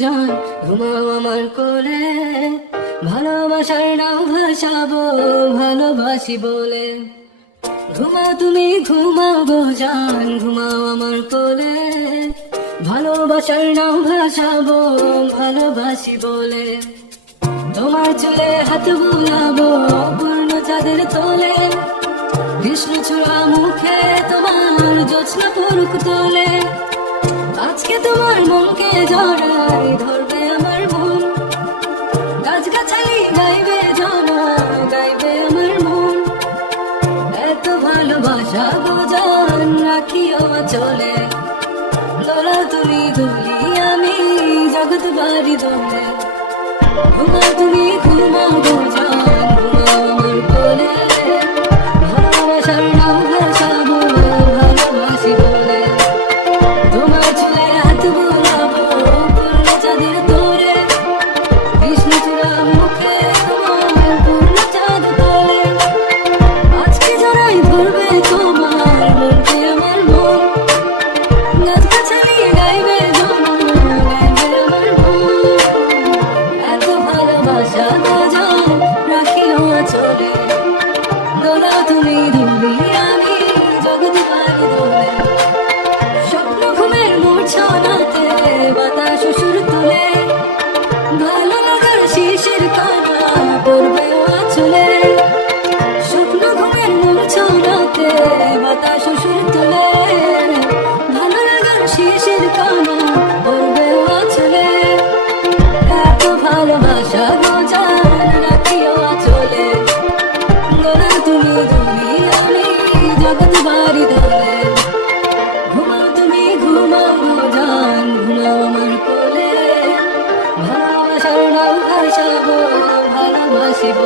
জান ঘুমাও আমার কোলে, ভালোবাসার নাও ভাসাবো ভালোবাসি বলে। ঘুমাও তুমি ঘুমাও গো জান ঘুমাও আমার কোলে, ভালোবাসার নাও ভাসাবো ভালোবাসি বলে। তোমার চুলে হাত বুলাবো পূর্ণ চাঁদের তোলে, কৃষ্ণ ছোড়া মুখে তোমার জোৎস্না পড়ুক তোলে। আজকে তোমার মনকে জড়াই ধরবে আমার মন, গাছগাছালি গাইবে জনা গাইবে আমার মন। এত ভালোবাসা গো জান রাখিও চলে, দোলা তুমি দুলি আমি জগৎ বাড়ি দোলে। ঘুমাও তুমি ঘুমাও গো জান ঘুমাও আমার কোলে, ভালোবাসার নাও ভাসাবো ভালোবাসি বলে। তোমার চুলে হাত বুলাবো পূর্ণ চাঁদের তোরে, কৃষ্ণ চূড়া মুখে তোমার পূর্ণ চাঁদ তোলে। আজকে জড়াই ধরবে তোমার মনকে আমার মন, গাছগাছালি গাইবে জনা গাইবে আমার মন। এত ভালোবাসা গো জান রাখিও চলে, দোলা তুমি দুলি আমি জগৎ বাড়ি দোলে। স্বপ্ন ঘুমের মূর্ছনাতে বাতাস সুর তুলে, ভালো লাগার শিশির কানা পড়বে আঁচলে। স্বপ্ন ঘুমের মূর্ছনাতে বাতাস সুর তুলে, ভালো লাগার শিশির কানা পড়বে আঁচলে। এত ভালোবাসা গো জান রাখিও চলে, দোলা তুমি দুলি আমি জগৎ বাড়ি দোলে। ঘুমাও তুমি ঘুমাও গো জান ঘুমাও আমার কোলে, ভালোবাসার নাও ভাসাবো ভালোবাসিব।